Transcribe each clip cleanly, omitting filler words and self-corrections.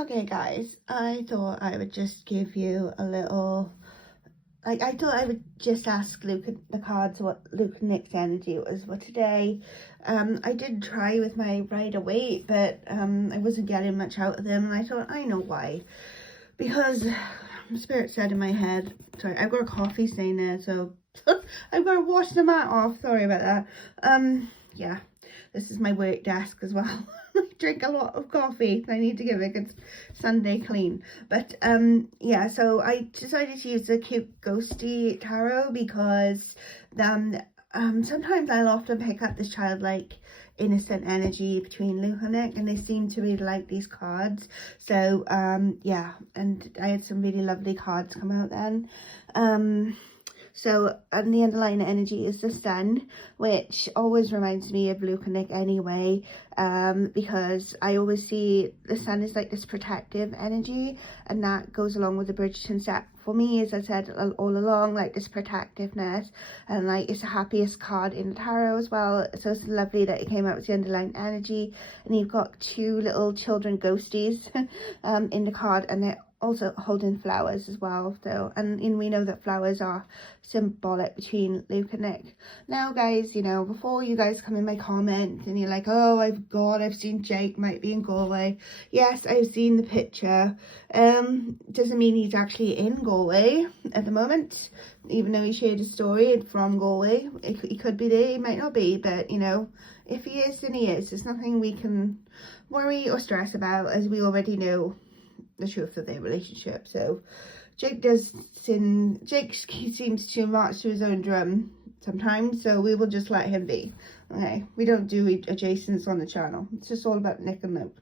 Okay guys, I thought I would just give you a little, I thought I would just ask Luke the cards what Luke and Nick's energy was for today. I did try with my Rider-Waite, but I wasn't getting much out of them, and I thought, I know why. Because Spirit said in my head, sorry, I've got a coffee stain there, so I've got to wash the mat off, sorry about that. Yeah, this is my work desk as well. I drink a lot of coffee. I need to give it a good Sunday clean. But yeah, so I decided to use the cute ghosty tarot because sometimes I'll often pick up this childlike innocent energy between Luke and Nick, and they seem to really like these cards. So yeah, and I had some really lovely cards come out then. So, and the underlying energy is the sun, which always reminds me of Luke and Nick anyway, because I always see the sun is like this protective energy, and that goes along with the Bridgerton set for me, as I said all along, like this protectiveness, and like it's the happiest card in the tarot as well. So it's lovely that it came out with the underlying energy, and you've got two little children ghosties in the card, and they're also holding flowers as well. So, and we know that flowers are symbolic between Luke and Nick. Now guys, you know, before you guys come in my comments and you're like, oh I've seen Jake might be in Galway. Yes, I've seen the picture. Doesn't mean he's actually in Galway at the moment, even though he shared a story from Galway. He could be there, he might not be, but you know, if he is, then he is. There's nothing we can worry or stress about, as we already know the truth of their relationship. So Jake seems to march to his own drum sometimes, so we will just let him be. Okay, we don't do adjacents on the channel. It's just all about Nick and Luke.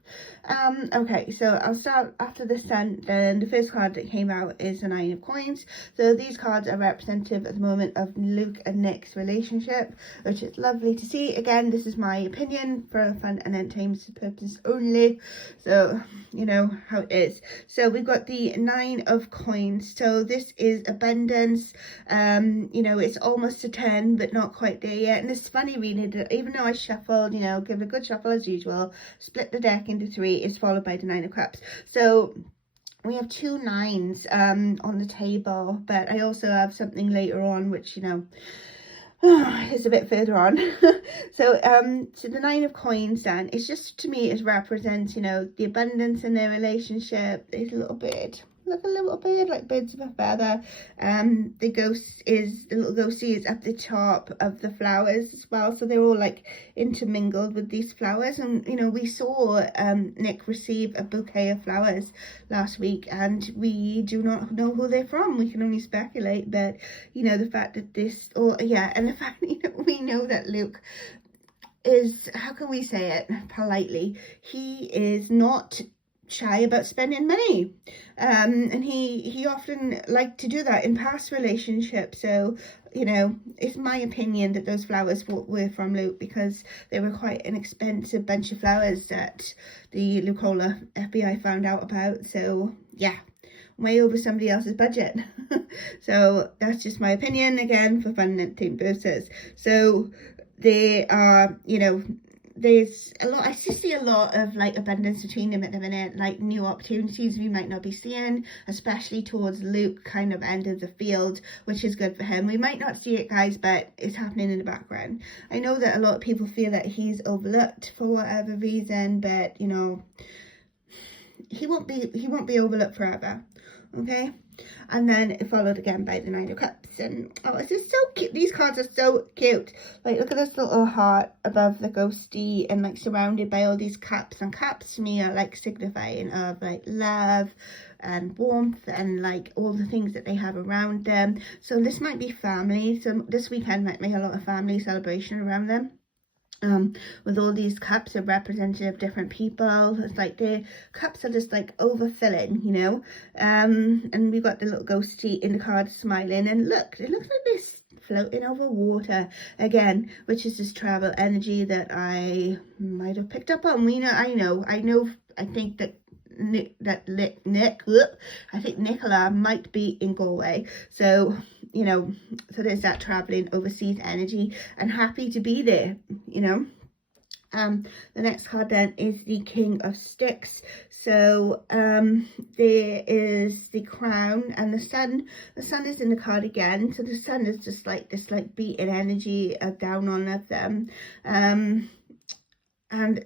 Okay, so I'll start after the sun. Then the first card that came out is the 9 of Coins. So these cards are representative at the moment of Luke and Nick's relationship, which is lovely to see. Again, this is my opinion for fun and entertainment purposes only, so you know how it is. So we've got the 9 of Coins. So this is abundance. You know, it's almost a 10, but not quite there yet. And it's funny reading it, even though I shuffled, you know, give a good shuffle as usual, split the deck into 3, it's followed by the 9 of Cups. So we have 2 9s on the table, but I also have something later on which, you know, is a bit further on. So the 9 of Coins then, it's just, to me, it represents, you know, the abundance in their relationship. There's a little bit, look, a little bit like birds of a feather. The little ghostie is at the top of the flowers as well, so they're all like intermingled with these flowers. And you know, we saw Nick receive a bouquet of flowers last week, and we do not know who they're from. We can only speculate, but you know, the fact that this, or yeah, and the fact that, you know, we know that Luke is, how can we say it politely, he is not shy about spending money, and he often liked to do that in past relationships. So you know, it's my opinion that those flowers were from Luke, because they were quite an expensive bunch of flowers that the Nicola FBI found out about. So yeah, way over somebody else's budget. So that's just my opinion, again, for fun and entertainment purposes. So they are, you know, there's a lot, I just see a lot of like abundance between them at the minute, like new opportunities we might not be seeing, especially towards Luke kind of end of the field, which is good for him. We might not see it, guys, but it's happening in the background. I know that a lot of people feel that he's overlooked for whatever reason, but you know, he won't be overlooked forever. Okay, and then it followed again by the 9 of Cups, and oh, it's just so cute. These cards are so cute. Like, look at this little heart above the ghostie, and like surrounded by all these cups, and cups to me are like signifying of like love and warmth and like all the things that they have around them. So this might be family, so this weekend might make a lot of family celebration around them. With all these cups are representative of different people. It's like the cups are just like overfilling, you know. And we've got the little ghostie in the card smiling, and look, it looks like this floating over water again, which is this travel energy that I might have picked up on. I think that I think Nicola might be in Galway. So, you know, so there's that traveling overseas energy, and happy to be there, you know. The next card then is the King of Sticks. So there is the Crown and the Sun. The Sun is in the card again, so the Sun is just like this like beating energy down on of them, and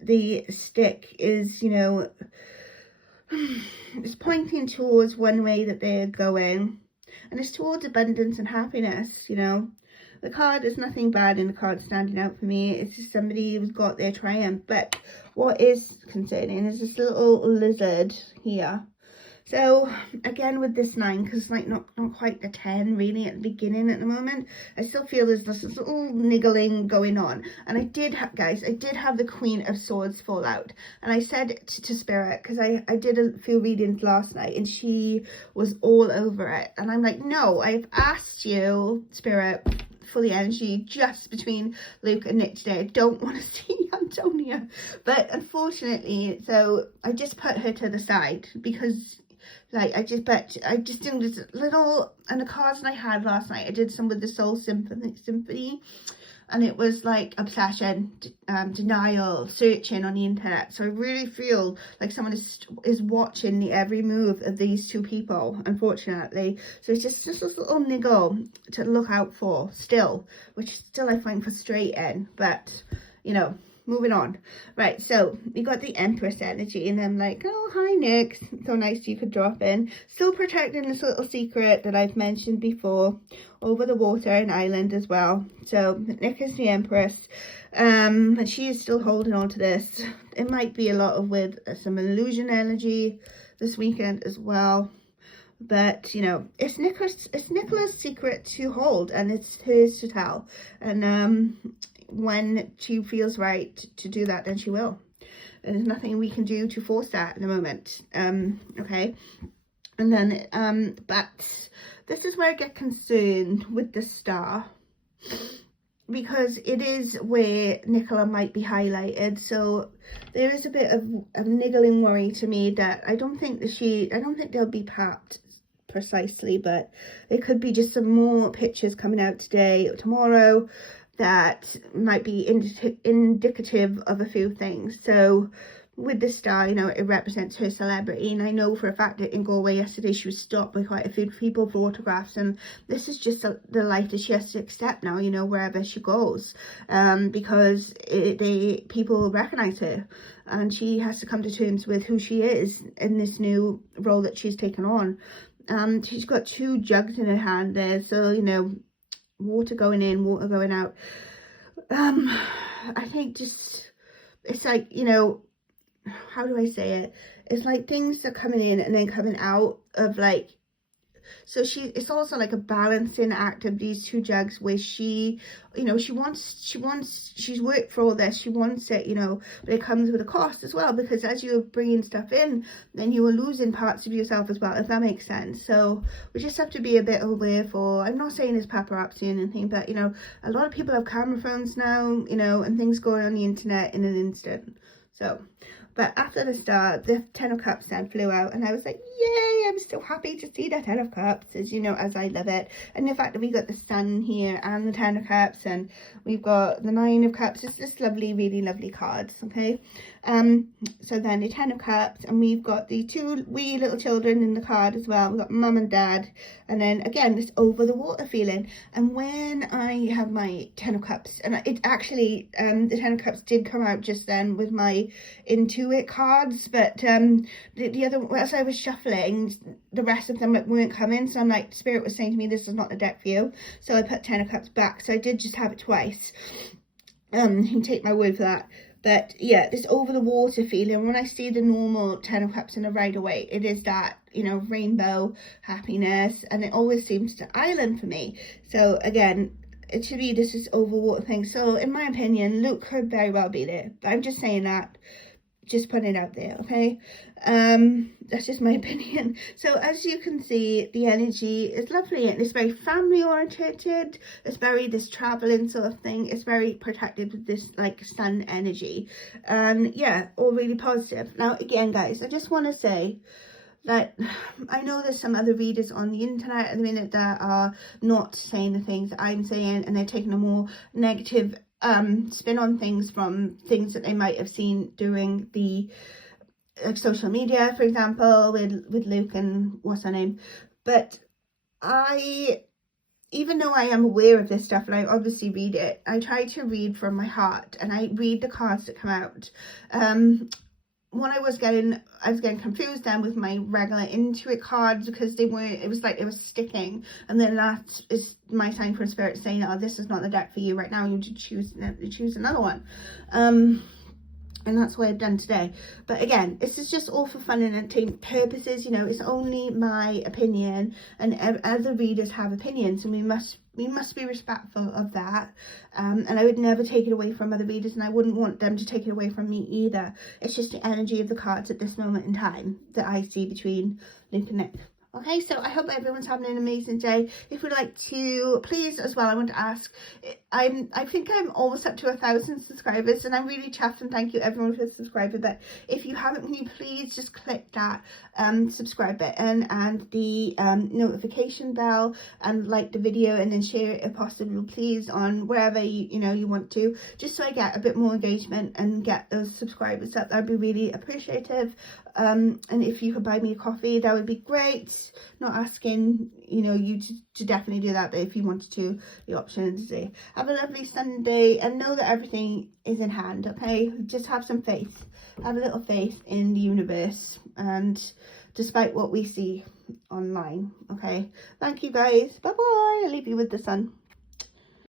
the stick is, you know, it's pointing towards one way that they're going, and it's towards abundance and happiness. You know, the card is nothing bad in the card standing out for me. It's just somebody who's got their triumph. But what is concerning is this little lizard here. So again with this 9, because it's like not quite the 10 really at the beginning at the moment, I still feel there's this little niggling going on. And I did have, guys, I did have the Queen of Swords fall out, and I said to Spirit, because I did a few readings last night and she was all over it, and I'm like, no, I've asked you, Spirit, for the energy just between Luke and Nick today. I don't want to see Antonia, but unfortunately, so I just put her to the side, because like I just did this little, and the cards that I had last night, I did some with the Soul Symphony, and it was like obsession, denial, searching on the internet. So I really feel like someone is watching the every move of these two people, unfortunately. So it's just this little niggle to look out for still, which still I find frustrating, but you know, moving on. Right, so we got the Empress energy, and I'm like, oh, hi Nick, so nice you could drop in. Still protecting this little secret that I've mentioned before, over the water and island as well. So Nick is the Empress, and she is still holding on to this. It might be a lot of with some illusion energy this weekend as well, but you know, it's Nicola's secret to hold, and it's hers to tell. And when she feels right to do that, then she will. And there's nothing we can do to force that at the moment. Okay, and then but this is where I get concerned with the Star, because it is where Nicola might be highlighted. So there is a bit of niggling worry to me that I don't think they'll be packed precisely, but it could be just some more pictures coming out today or tomorrow that might be indicative of a few things. So with the Star, you know, it represents her celebrity, and I know for a fact that in Galway yesterday she was stopped by quite a few people for autographs, and this is just the life that she has to accept now, you know, wherever she goes, because people recognize her, and she has to come to terms with who she is in this new role that she's taken on. She's got 2 jugs in her hand there, so you know, water going in, water going out. I think just, it's like, you know, how do I say it? It's like things are coming in and then coming out of, like, so it's also like a balancing act of these 2 jugs, where she, you know, she's worked for all this, she wants it, you know, but it comes with a cost as well, because as you're bringing stuff in, then you are losing parts of yourself as well, if that makes sense. So we just have to be a bit aware for, I'm not saying it's paparazzi or anything, but you know, a lot of people have camera phones now, you know, and things going on the internet in an instant. So, but after the Star, the 10 of Cups then flew out, and I was like, yay, I'm so happy to see the 10 of Cups, as you know, as I love it. And the fact that we got the Sun here and the 10 of Cups, and we've got the 9 of Cups, it's just lovely, really lovely cards, okay? So then the 10 of Cups, and we've got the 2 wee little children in the card as well. We've got Mum and Dad, and then again this over the water feeling. And when I have my 10 of Cups, and it actually the 10 of Cups did come out just then with my Intuit cards, but the other, as I was shuffling, the rest of them weren't coming, so I'm like, Spirit was saying to me, this is not the deck for you, so I put 10 of Cups back. So I did just have it twice. You can take my word for that. But yeah, this over the water feeling, when I see the normal 10 of Cups in a right away, it is that, you know, rainbow happiness, and it always seems to island for me. So again, it should be this is over water thing. So in my opinion, Luke could very well be there, but I'm just saying that, just putting it out there, okay? That's just my opinion. So as you can see, the energy is lovely, and it's very family oriented. It's very this traveling sort of thing. It's very protected with this like Sun energy, and yeah, all really positive. Now again, guys, I just want to say that I know there's some other readers on the internet at the minute that are not saying the things that I'm saying, and they're taking a more negative spin on things from things that they might have seen during the social media, for example, with Luke and what's her name. But even though I am aware of this stuff and I obviously read it, I try to read from my heart, and I read the cards that come out. When I was getting confused then with my regular Intuit cards, because they weren't, it was like it was sticking, and then that is my sign from Spirit saying, oh, this is not the deck for you right now, you need to choose another one. And that's what I've done today. But again, this is just all for fun and entertainment purposes. You know, it's only my opinion, and other readers have opinions, and we must be respectful of that. And I would never take it away from other readers, and I wouldn't want them to take it away from me either. It's just the energy of the cards at this moment in time that I see between Luke and Nick. Okay, so I hope everyone's having an amazing day. If you'd like to, please, as well, I want to ask, I think I'm almost up to 1,000 subscribers, and I'm really chuffed, and thank you everyone for subscribing. But if you haven't, can you please just click that subscribe button and the notification bell, and like the video, and then share it if possible, please, on wherever you want to, just so I get a bit more engagement and get those subscribers up. That'd be really appreciative. And if you could buy me a coffee, that would be great. Not asking you to definitely do that, but if you wanted to, the option is there. Have a lovely Sunday, and know that everything is in hand. Okay, just have some faith, have a little faith in the universe, and despite what we see online. Okay, thank you guys, bye bye. I'll leave you with the sun.